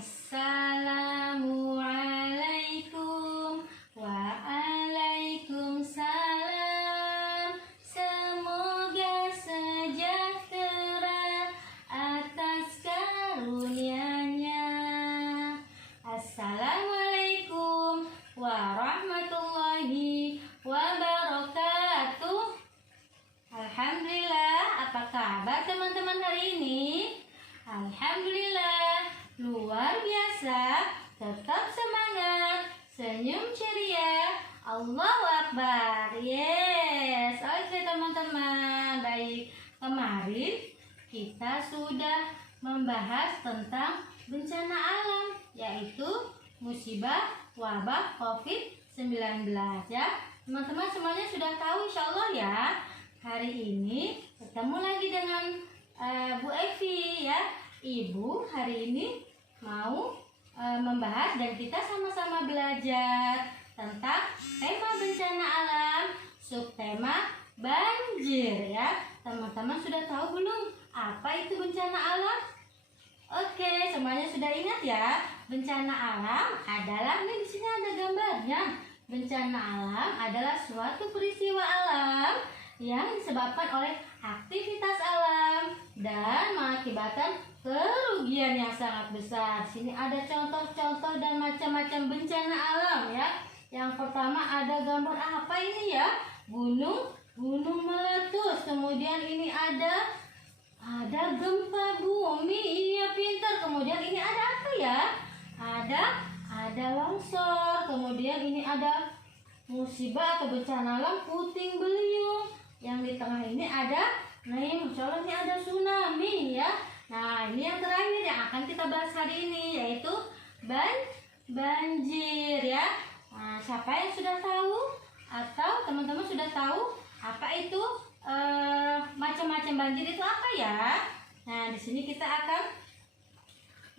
Assalamualaikum. Waalaikumsalam. Semoga sejahtera atas karunia-Nya. Assalamualaikum warahmatullahi wabarakatuh. Alhamdulillah, apa kabar teman-teman hari ini? Alhamdulillah, luar biasa. Tetap semangat, senyum ceria. Allahu Akbar. Yes. Oke teman-teman. Baik, kemarin kita sudah membahas tentang bencana alam, yaitu musibah wabah COVID-19 ya. Teman-teman semuanya sudah tahu insyaallah ya. Hari ini ketemu lagi dengan Bu Evi ya. Ibu hari ini mau membahas dan kita sama-sama belajar tentang tema bencana alam, subtema banjir ya. Teman-teman sudah tahu belum apa itu bencana alam? Oke, semuanya sudah ingat ya. Bencana alam adalah, ini di sini ada gambarnya. Bencana alam adalah suatu peristiwa alam yang disebabkan oleh aktivitas alam dan mengakibatkan kerugian yang sangat besar. Di sini ada contoh-contoh dan macam-macam bencana alam ya. Yang pertama ada gambar apa ini ya? Gunung meletus. Kemudian ini ada gempa bumi. Iya pintar. Kemudian ini ada apa ya? Ada longsor. Kemudian ini ada musibah atau bencana alam puting beliung. Yang di tengah ini ada, masya Allah, ini ada tsunami ya. Nah ini yang terakhir yang akan kita bahas hari ini, yaitu banjir ya. Nah, siapa yang sudah tahu atau teman-teman sudah tahu apa itu macam-macam banjir itu apa ya? Nah di sini kita akan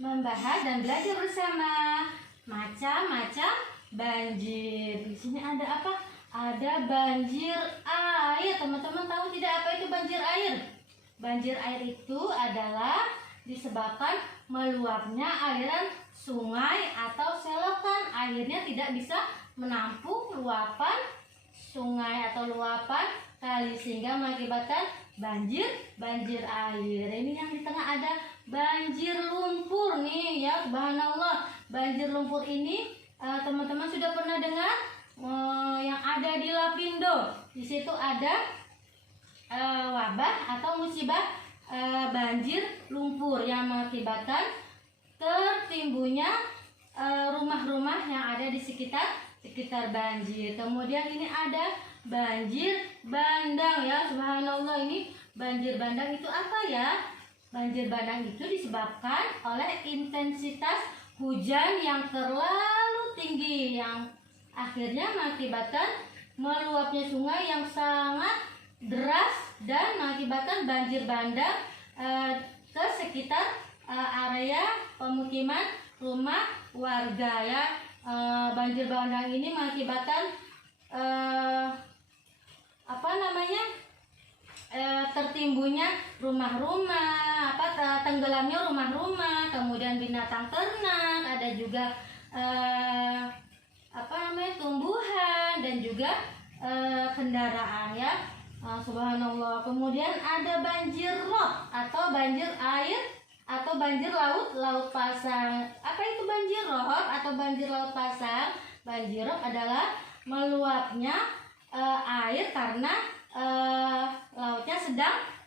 membahas dan belajar bersama macam-macam banjir. Di sini ada apa? Ada banjir air. Teman-teman tahu tidak apa itu banjir air? Banjir air itu adalah disebabkan meluapnya aliran sungai atau selokan. Airnya tidak bisa menampung luapan sungai atau luapan kali sehingga mengakibatkan banjir air. Ini yang di tengah ada banjir lumpur nih ya, subhanallah. Banjir lumpur ini teman-teman sudah pernah dengar? Yang ada di Lapindo. Di situ ada wabah atau musibah banjir lumpur yang mengakibatkan tertimbunnya rumah-rumah yang ada di sekitar banjir. Kemudian ini ada banjir bandang ya, subhanallah. Ini banjir bandang itu apa ya? Banjir bandang itu disebabkan oleh intensitas hujan yang terlalu tinggi yang akhirnya mengakibatkan meluapnya sungai yang sangat deras dan mengakibatkan banjir bandang ke sekitar area pemukiman rumah warga ya. Banjir bandang ini mengakibatkan tertimbunnya rumah-rumah, tenggelamnya rumah-rumah, kemudian binatang ternak, ada juga tumbuhan dan juga kendaraan ya. Subhanallah. Kemudian ada banjir rob atau banjir air atau banjir laut pasang. Apa itu banjir rob atau banjir laut pasang? Banjir rob adalah meluapnya air karena lautnya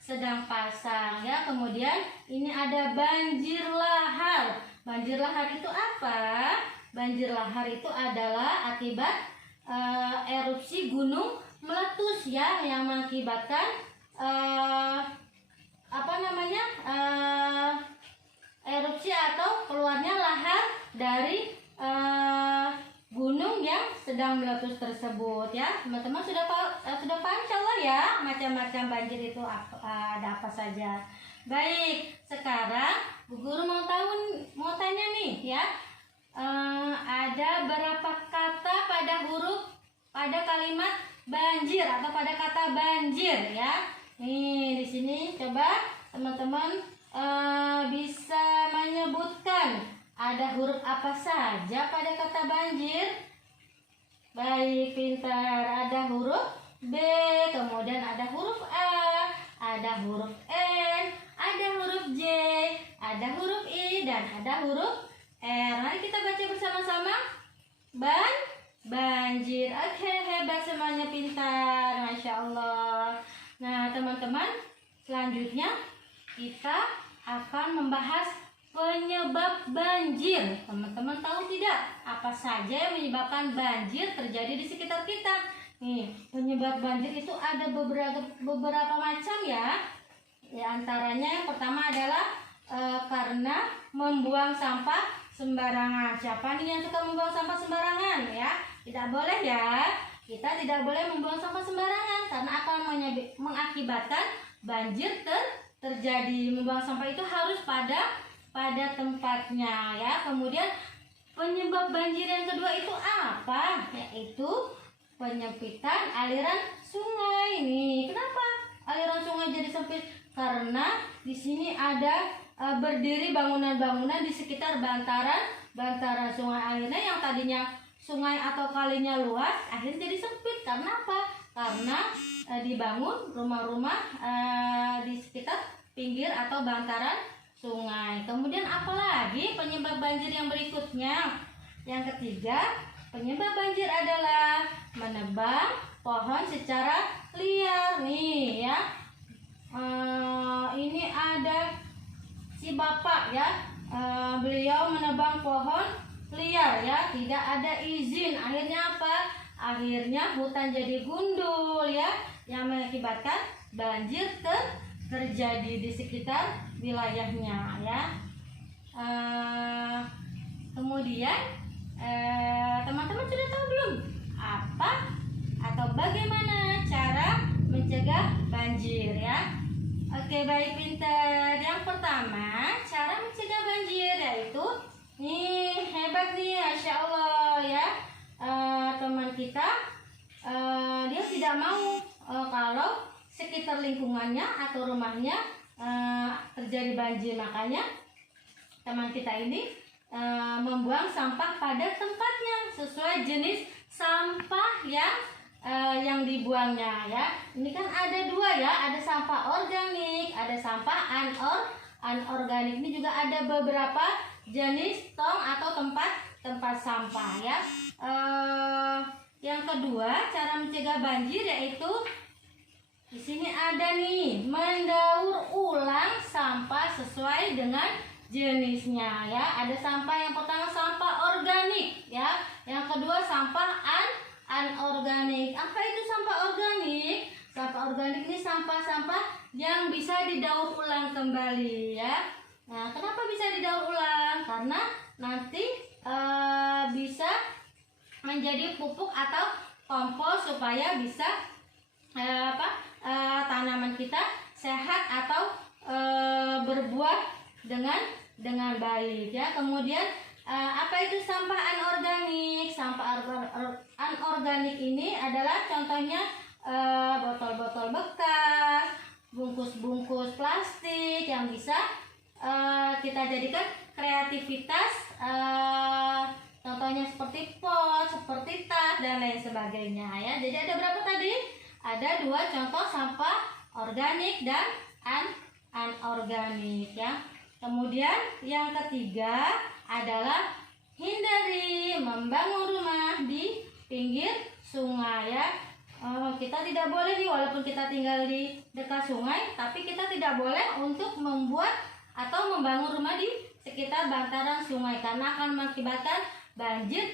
sedang pasang ya. Kemudian ini ada banjir lahar. Banjir lahar itu apa? Banjir lahar itu adalah akibat erupsi gunung meletus ya, yang mengakibatkan erupsi atau keluarnya lahar dari gunung yang sedang meletus tersebut ya. Teman-teman sudah paham insyaallah ya macam-macam banjir itu ada apa saja. Baik, sekarang Bu Guru mau tanya nih ya. Ada berapa kata pada kalimat banjir atau pada kata banjir ya? Nih di sini coba teman-teman bisa menyebutkan ada huruf apa saja pada kata banjir? Baik, pintar. Ada huruf B, kemudian ada huruf A, ada huruf N, ada huruf J, ada huruf I, dan ada huruf R. Mari kita baca bersama-sama. Banjir. Oke, hebat semuanya, pintar. Masya Allah. Nah, teman-teman, selanjutnya kita akan membahas penyebab banjir. Teman-teman tahu tidak apa saja yang menyebabkan banjir terjadi di sekitar kita? Nih, penyebab banjir itu ada beberapa macam ya. Di antaranya yang pertama adalah karena membuang sampah sembarangan. Siapa nih yang suka membuang sampah sembarangan ya? Tidak boleh ya. Kita tidak boleh membuang sampah sembarangan karena akan mengakibatkan banjir terjadi. Membuang sampah itu harus pada tempatnya ya. Kemudian penyebab banjir yang kedua itu apa? Yaitu penyempitan aliran sungai. Nih, kenapa aliran sungai jadi sempit? Karena di sini ada berdiri bangunan-bangunan di sekitar bantaran sungai. Akhirnya yang tadinya sungai atau kalinya luas akhirnya jadi sempit. Karena apa? Karena dibangun rumah-rumah di sekitar pinggir atau bantaran sungai. Kemudian apalagi penyebab banjir yang berikutnya? Yang ketiga, penyebab banjir adalah menebang pohon secara liar. Nih ya, ini ada si bapak ya, beliau menebang pohon liar ya, tidak ada izin. Akhirnya apa? Akhirnya hutan jadi gundul ya, yang mengakibatkan banjir terjadi di sekitar wilayahnya ya. Kemudian teman-teman sudah tahu belum apa atau bagaimana cara mencegah banjir ya? Oke, baik, pintar. Yang pertama, cara mencegah banjir yaitu nih, hebat nih, Masya Allah ya. Teman kita dia tidak mau kalau sekitar lingkungannya atau rumahnya terjadi banjir. Makanya teman kita ini membuang sampah pada tempatnya sesuai jenis sampah yang dibuangnya ya. Ini kan ada dua ya, ada sampah organik, ada sampah anorganik. Ini juga ada beberapa jenis tong atau tempat sampah ya. Yang kedua, cara mencegah banjir yaitu di sini ada nih, mendaur ulang sampah sesuai dengan jenisnya ya. Ada sampah yang pertama sampah organik ya. Yang kedua sampah anorganik. Apa itu sampah organik? Sampah organik ini sampah-sampah yang bisa didaur ulang kembali ya. Nah, kenapa bisa didaur ulang? Karena nanti bisa menjadi pupuk atau kompos supaya bisa tanaman kita sehat atau berbuah dengan baik ya. Kemudian apa itu sampah anorganik? Sampah anorganik ini adalah contohnya botol-botol bekas, bungkus-bungkus plastik yang bisa kita jadikan kreativitas, contohnya seperti pot, seperti tas, dan lain sebagainya ya. Jadi ada berapa tadi? Ada dua contoh sampah organik dan anorganik ya. Kemudian yang ketiga adalah hindari membangun rumah di pinggir sungai ya. Kita tidak boleh nih, walaupun kita tinggal di dekat sungai, tapi kita tidak boleh untuk membuat atau membangun rumah di sekitar bantaran sungai karena akan mengakibatkan banjir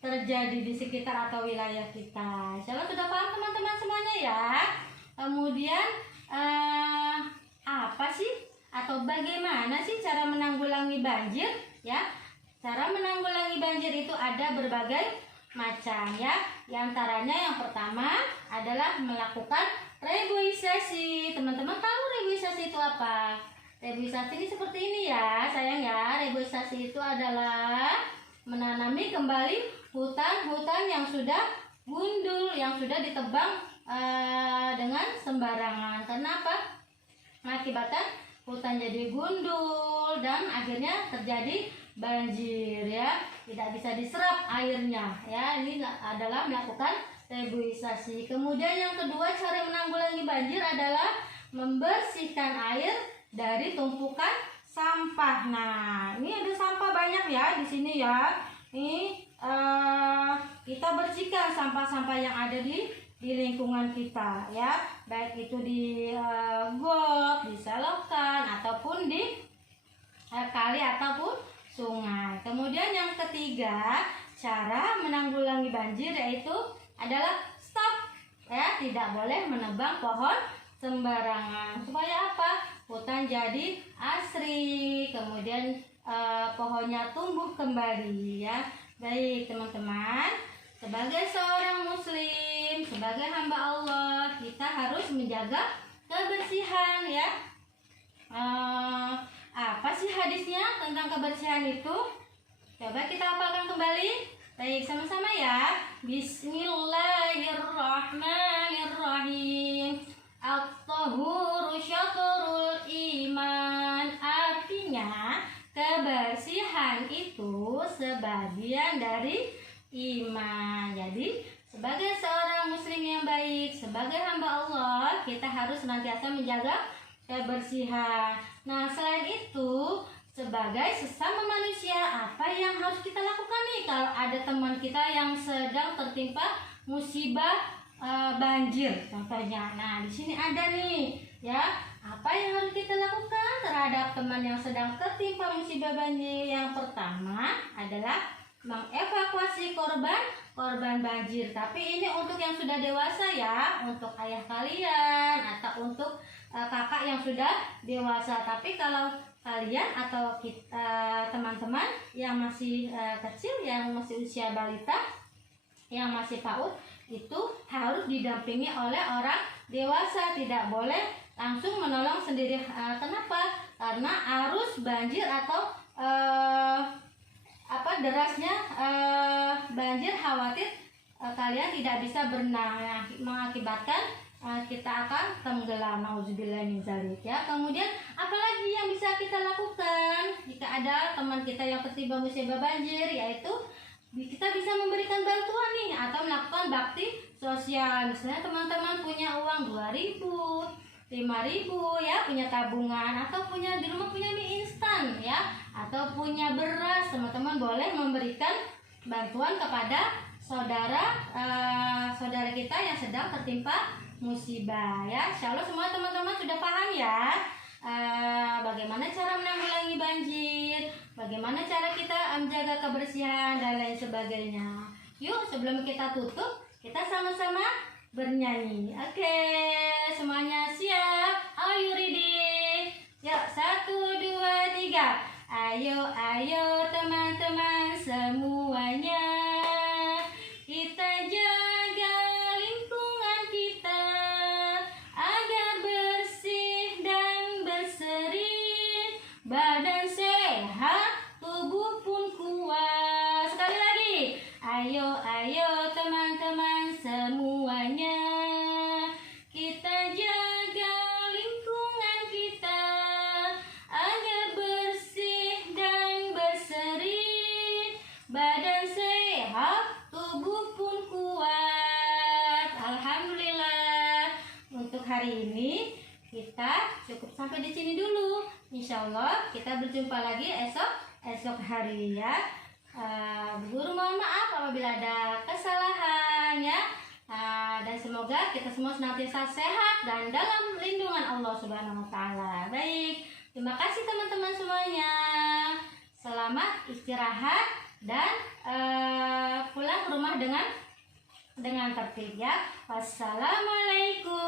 terjadi di sekitar atau wilayah kita. Insyaallah sudah paham teman-teman semuanya ya. Kemudian apa sih atau bagaimana sih cara menanggulangi banjir ya? Cara menanggulangi banjir itu ada berbagai macam ya. Di antaranya yang pertama adalah melakukan reboisasi. Teman-teman tahu reboisasi itu apa? Reboisasi ini seperti ini ya, sayang ya. Reboisasi itu adalah menanami kembali hutan-hutan yang sudah gundul, yang sudah ditebang dengan sembarangan. Kenapa? Mengakibatkan hutan jadi gundul dan akhirnya terjadi banjir ya, tidak bisa diserap airnya ya. Ini adalah melakukan reboisasi. Kemudian yang kedua, cara menanggulangi banjir adalah membersihkan air dari tumpukan sampah. Nah, ini ada sampah banyak ya di sini ya. Ini kita bersihkan sampah-sampah yang ada di lingkungan kita ya, baik itu di got, di selokan ataupun di kali ataupun sungai. Kemudian yang ketiga, cara menanggulangi banjir yaitu adalah stop ya, tidak boleh menebang pohon sembarangan. Supaya apa? Hutan jadi asri, kemudian pohonnya tumbuh kembali ya. Baik teman-teman, sebagai seorang muslim, sebagai hamba Allah, kita harus menjaga kebersihan ya. Apa sih hadisnya tentang kebersihan itu? Coba kita hafalkan kembali. Baik, sama-sama ya. Bismillahirrahmanirrahim. At-tahuru syatrul iman. Artinya kebersihan itu sebagian dari iman. Jadi sebagai seorang muslim yang baik, sebagai hamba Allah, kita harus senantiasa menjaga kebersihan. Nah, selain itu, sebagai sesama manusia, apa yang harus kita lakukan nih kalau ada teman kita yang sedang tertimpa musibah banjir contohnya. Nah, di sini ada nih ya, apa yang harus kita lakukan terhadap teman yang sedang tertimpa musibah banjir? Yang pertama adalah mengevakuasi korban banjir. Tapi ini untuk yang sudah dewasa ya, untuk ayah kalian atau untuk kakak yang sudah dewasa. Tapi kalau kalian atau kita teman-teman yang masih kecil, yang masih usia balita, yang masih PAUD, itu harus didampingi oleh orang dewasa, tidak boleh langsung menolong sendiri. Kenapa? Karena arus banjir atau derasnya banjir, khawatir kalian tidak bisa berenang, mengakibatkan kita akan tenggelam. Nauzubillah min dzalik ya. Kemudian apalagi yang bisa kita lakukan jika ada teman kita yang tertimpa musibah banjir, yaitu kita bisa memberikan bantuan nih atau melakukan bakti sosial. Misalnya teman-teman punya uang 2.000, 5.000 ya, punya tabungan atau punya di rumah punya mie instan ya, atau punya beras, teman-teman boleh memberikan bantuan kepada saudara kita yang sedang tertimpa musibah ya. Insyaallah semua teman-teman sudah paham ya bagaimana cara menanggulangi banjir, bagaimana cara kita menjaga kebersihan dan lain sebagainya. Yuk, sebelum kita tutup, kita sama-sama bernyanyi. Oke, semuanya siap? Are you ready? Yuk, 1, 2, 3. Ayo, ayo teman-teman semuanya, kita jaga lingkungan kita agar bersih dan berseri, badan sehat, tubuh pun kuat. Sekali lagi, ayo, ayo teman-teman semuanya, kita jaga lingkungan kita agar bersih dan berseri, badan sehat, tubuh pun kuat. Alhamdulillah, untuk hari ini kita cukup sampai di sini dulu. Insya Allah kita berjumpa lagi esok hari ya. Guru mohon maaf apabila ada kesalahan ya. Dan semoga kita semua senantiasa sehat dan dalam lindungan Allah Subhanahu wa taala. Baik, terima kasih teman-teman semuanya. Selamat istirahat dan pulang ke rumah dengan tertib ya. Wassalamualaikum